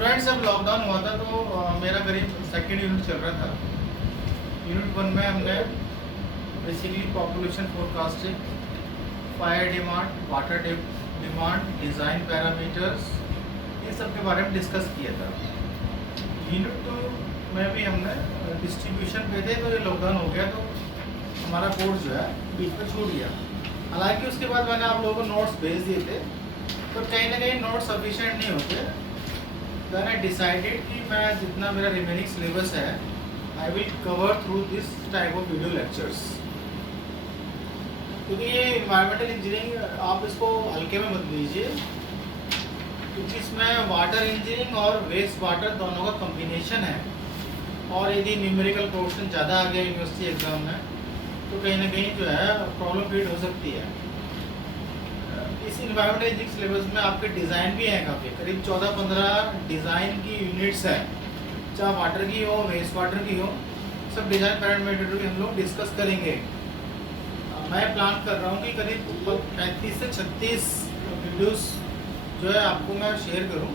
Students जब lockdown हुआ था तो मेरा करीब सेकेंड यूनिट चल रहा था। यूनिट 1 में हमने basically population forecasting, fire demand, water demand, design parameters, ये सब के बारे में डिस्कस किया था। यूनिट 2 में भी हमने डिस्ट्रीब्यूशन पे थे, तो ये लॉकडाउन हो गया तो हमारा कोर्स जो है बीच में छूट गया। हालांकि उसके बाद मैंने आप लोगों को नोट्स भेज दिए थे, तो कहीं ना कहीं नोट्स सफिशिएंट नहीं होते। देन आई डिसाइडेड कि मैं जितना मेरा रिमेनिंग सिलेबस है I will cover through this type of video lectures. क्योंकि ये इन्वायरमेंटल इंजीनियरिंग आप इसको हल्के में मत लीजिए, क्योंकि इसमें वाटर इंजीनियरिंग और वेस्ट वाटर दोनों का कॉम्बिनेशन है। और यदि न्यूमेरिकल पोर्शन ज़्यादा आ गया यूनिवर्सिटी एग्ज़ाम में तो कहीं ना कहीं जो है प्रॉब्लम क्रिएट हो सकती है। इस इन्वायरमेंटल इंजीनियरिंग सिलेबस में आपके डिज़ाइन भी हैं काफ़ी, करीब 14-15 डिज़ाइन की यूनिट्स हैं, चाहे वाटर की हो, वेस्ट वाटर की हो, सब डिज़ाइन पैरामीटर भी हम लोग डिस्कस करेंगे। मैं प्लान कर रहा हूँ कि करीब 35 से 36 वीडियोस जो है आपको मैं शेयर करूँ,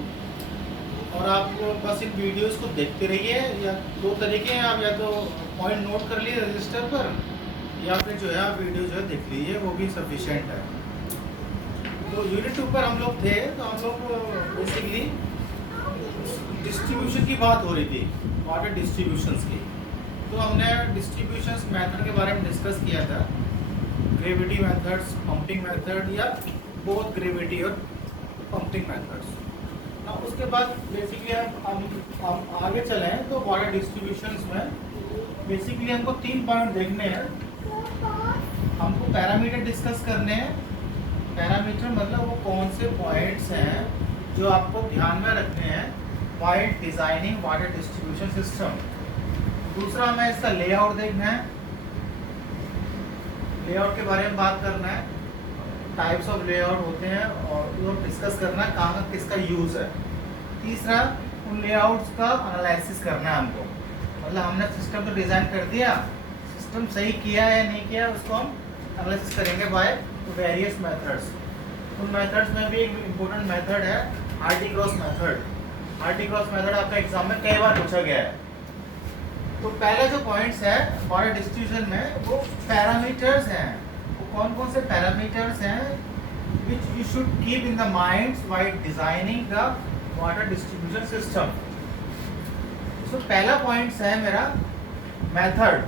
और आप बस इन वीडियोस को देखते रहिए। या दो तरीके हैं, आप या तो पॉइंट नोट कर लिए रजिस्टर पर, या फिर जो है आप वीडियो जो है देख लीजिए, वो भी सफिशेंट है। तो यूनिट 2 पर हम लोग थे, तो हम लोग बेसिकली डिस्ट्रीब्यूशन की बात हो रही थी, वाटर डिस्ट्रीब्यूशंस की। तो हमने डिस्ट्रीब्यूशंस मेथड के बारे में डिस्कस किया था, ग्रेविटी मेथड्स, पंपिंग मेथड, या बोथ ग्रेविटी और पंपिंग मेथड्स। ना उसके बाद बेसिकली हम आगे चले हैं तो वाटर डिस्ट्रीब्यूशंस में बेसिकली हमको 3 पॉइंट देखने हैं। हमको पैरामीटर डिस्कस करने हैं। पैरामीटर मतलब वो कौन से पॉइंट्स हैं जो आपको ध्यान में रखने हैं while designing water distribution system. दूसरा हमें इसका लेआउट देखना है, लेआउट के बारे में बात करना है, टाइप्स ऑफ लेआउट होते हैं और वो डिस्कस करना है कहाँ का किसका यूज़ है। तीसरा उन लेआउट्स का एनालिसिस करना है हमको, मतलब हमने सिस्टम तो डिज़ाइन कर दिया, सिस्टम सही किया है या नहीं किया उसको हम एनालिसिस करेंगे बाय वेरियस मेथड्स। उन मेथड्स में भी एक इम्पोर्टेंट मेथड है Hardy cross method. Hardy cross method आपका एग्जाम में कई बार पूछा गया है। तो पहले जो पॉइंट्स है वाटर डिस्ट्रीब्यूशन में वो पैरामीटर्स हैं। वो कौन कौन से पैरामीटर्स हैं which you should keep in the minds while designing the water distribution system. So पहला पॉइंट्स है मेरा मेथड,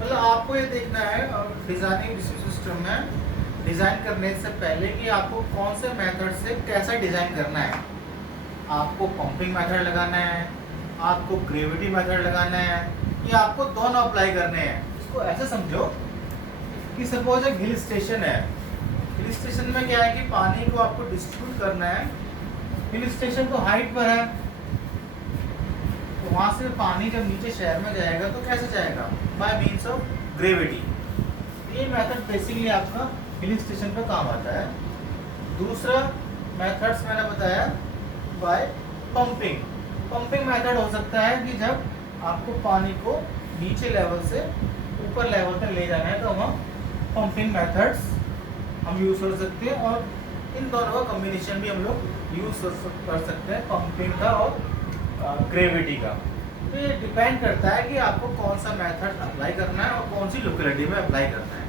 मतलब आपको ये देखना है डिजाइनिंग सिस्टम में डिज़ाइन करने से पहले कि आपको कौन से मेथड से कैसा डिज़ाइन करना है। आपको पंपिंग मेथड लगाना है, आपको ग्रेविटी मेथड लगाना है, या आपको दोनों अप्लाई करने हैं। इसको ऐसे समझो कि सपोज एक हिल स्टेशन है। हिल स्टेशन में क्या है कि पानी को आपको डिस्ट्रीब्यूट करना है। हिल स्टेशन तो हाइट पर है, तो वहाँ से पानी जब नीचे शहर में जाएगा तो कैसे जाएगा, बाय मीन्स ऑफ ग्रेविटी। ये मेथड बेसिकली आपका हिल स्टेशन पर काम आता है। दूसरा मेथड्स मैंने बताया बाय पंपिंग। पंपिंग मेथड हो सकता है कि जब आपको पानी को नीचे लेवल से ऊपर लेवल तक ले जाना है तो हम पंपिंग मेथड्स हम यूज़ कर सकते हैं, और इन दोनों का कॉम्बिनेशन भी हम लोग यूज़ कर सकते हैं, पंपिंग का और ग्रेविटी का। तो ये डिपेंड करता है कि आपको कौन सा मेथड अप्लाई करना है और कौन सी लोकेलिटी में अप्लाई करना है।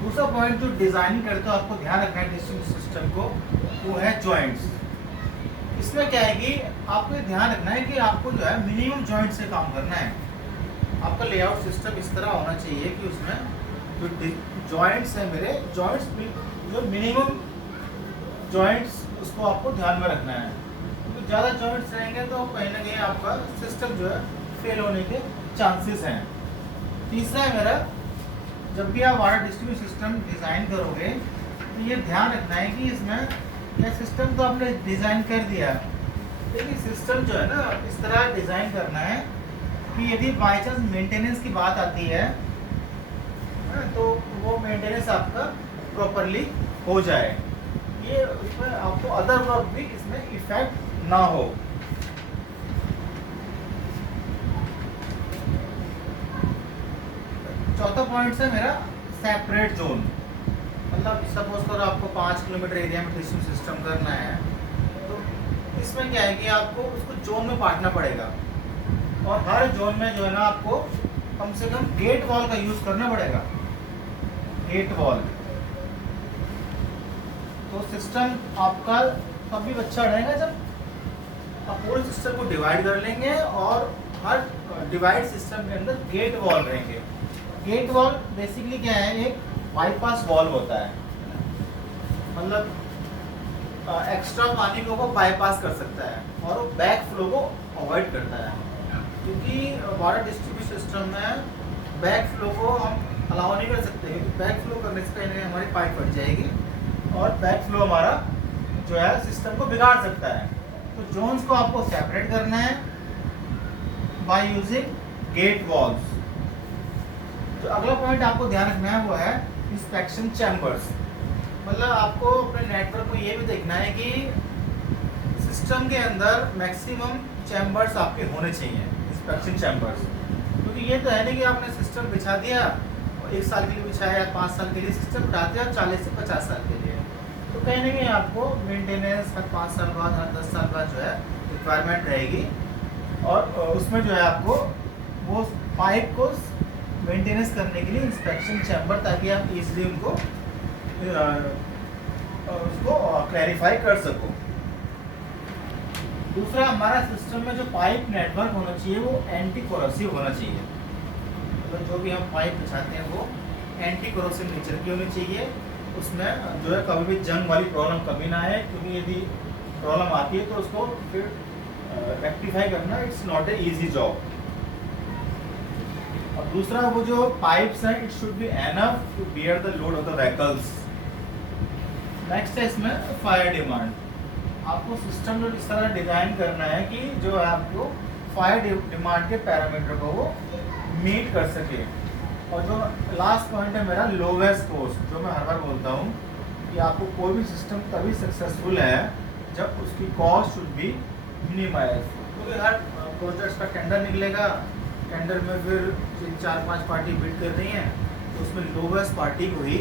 दूसरा पॉइंट जो डिज़ाइनिंग करते हो आपको ध्यान रखना है डिस्ट्रीब्यूशन सिस्टम को, वो है जॉइंट्स। इसमें क्या है कि आपको ये ध्यान रखना है कि आपको जो है मिनिमम जॉइंट से काम करना है। आपका लेआउट सिस्टम इस तरह होना चाहिए कि उसमें जो जॉइंट्स हैं मेरे जॉइंट्स जो मिनिमम जॉइंट्स उसको आपको ध्यान में रखना है। तो ज़्यादा जॉइंट्स रहेंगे तो कहीं ना कहीं आपका सिस्टम जो है फेल होने के चांसेस हैं। तीसरा है मेरा, जब भी आप वाटर डिस्ट्रीब्यूशन सिस्टम डिज़ाइन करोगे तो ये ध्यान रखना है कि इसमें यह सिस्टम तो आपने डिज़ाइन कर दिया, लेकिन सिस्टम जो है ना इस तरह डिज़ाइन करना है कि यदि बाई चांस मेंटेनेंस की बात आती है तो वो मेंटेनेंस आपका प्रॉपरली हो जाए। ये इसमें आपको अदर वर्क भी इसमें इफेक्ट ना हो। चौथा पॉइंट है मेरा सेपरेट जोन। मतलब सपोज करो आपको 5 किलोमीटर एरिया में डिस्ट्रीब्यूशन सिस्टम करना है, तो इसमें क्या है कि आपको उसको जोन में बांटना पड़ेगा, और हर जोन में जो है ना आपको कम से कम गेट वॉल का यूज करना पड़ेगा, गेट वॉल। तो सिस्टम आपका तभी अच्छा रहेगा जब आप पूरे सिस्टम को डिवाइड कर लेंगे और हर डिवाइड सिस्टम के अंदर गेट वॉल रहेंगे। गेट वॉल बेसिकली क्या है, एक बाईपास वॉल होता है, मतलब एक्स्ट्रा पानी को वो बाईपास कर सकता है और वो बैक फ्लो को अवॉइड करता है, क्योंकि वाटर डिस्ट्रीब्यूशन सिस्टम में बैक फ्लो को हम अलाउ नहीं कर सकते, क्योंकि बैक फ्लो करने से कहीं हमारी पाइप फट जाएगी और बैक फ्लो हमारा जो है सिस्टम को बिगाड़ सकता है। तो जोन्स को आपको सेपरेट करना है बाय यूजिंग गेट वॉल्स। जो अगला पॉइंट आपको ध्यान रखना है वो है इंस्पेक्शन चैम्बर्स। मतलब आपको अपने नेटवर्क को ये भी देखना है कि सिस्टम के अंदर मैक्सिमम चैम्बर्स आपके होने चाहिए, इंस्पेक्शन चैम्बर्स। क्योंकि ये तो है नहीं कि आपने सिस्टम बिछा दिया और 1 साल के लिए बिछाया, 5 साल के लिए सिस्टम उठाते हैं, 40 से 50 साल के लिए। तो कहीं ना कहीं आपको मेंटेनेंस हर 5 साल बाद, हर 10 साल बाद जो है रिक्वायरमेंट रहेगी, और उसमें जो है आपको वो पाइप को मेंटेनेंस करने के लिए इंस्पेक्शन चैम्बर, ताकि आप इजीली उनको उसको क्लैरिफाई कर सको। दूसरा, हमारा सिस्टम में जो पाइप नेटवर्क होना चाहिए वो एंटी कोरोसिव होना चाहिए। मतलब जो भी हम पाइप बिछाते हैं वो एंटी कोरोसिव नेचर की होनी चाहिए। उसमें जो है कभी भी जंग वाली प्रॉब्लम कभी ना आए, क्योंकि यदि प्रॉब्लम आती है तो उसको फिर रेक्टिफाई करना it's not a easy job. और दूसरा, वो जो पाइप्स हैं it should be enough to bear the load of the vehicles. Next है इसमें फायर डिमांड। आपको सिस्टम जो इस तरह डिज़ाइन करना है कि जो है आपको फायर डिमांड के पैरामीटर को वो मीट कर सके। और जो लास्ट पॉइंट है मेरा, लोवेस्ट कॉस्ट, जो मैं हर बार बोलता हूँ कि आपको कोई भी सिस्टम तभी सक्सेसफुल है जब उसकी कॉस्ट शुड बी मिनिमाइज। क्योंकि हर प्रोजेक्ट का टेंडर निकलेगा, टेंडर में फिर 4-5 पार्टी बिड कर रही हैं, तो उसमें लोवेस्ट पार्टी को ही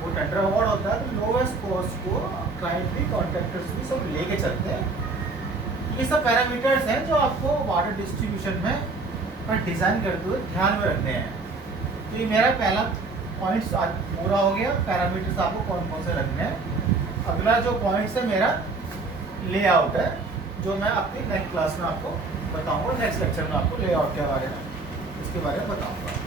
वो टेंडर अवार्ड होता है। तो लोवेस्ट कॉस्ट को क्लाइंट भी, कॉन्ट्रैक्टर्स भी सब लेके चलते हैं। ये सब पैरामीटर्स हैं जो आपको वाटर डिस्ट्रीब्यूशन में पर डिज़ाइन करते हुए ध्यान में रखने हैं। तो ये मेरा पहला पॉइंट्स पूरा हो गया, पैरामीटर्स आपको कौन कौन से रखने हैं। अगला जो पॉइंट्स है मेरा लेआउट है, जो मैं अपनी नेक्स्ट क्लास में आपको बताऊंगा, नेक्स्ट लेक्चर में आपको लेआउट के बारे में, इसके बारे में बताऊंगा।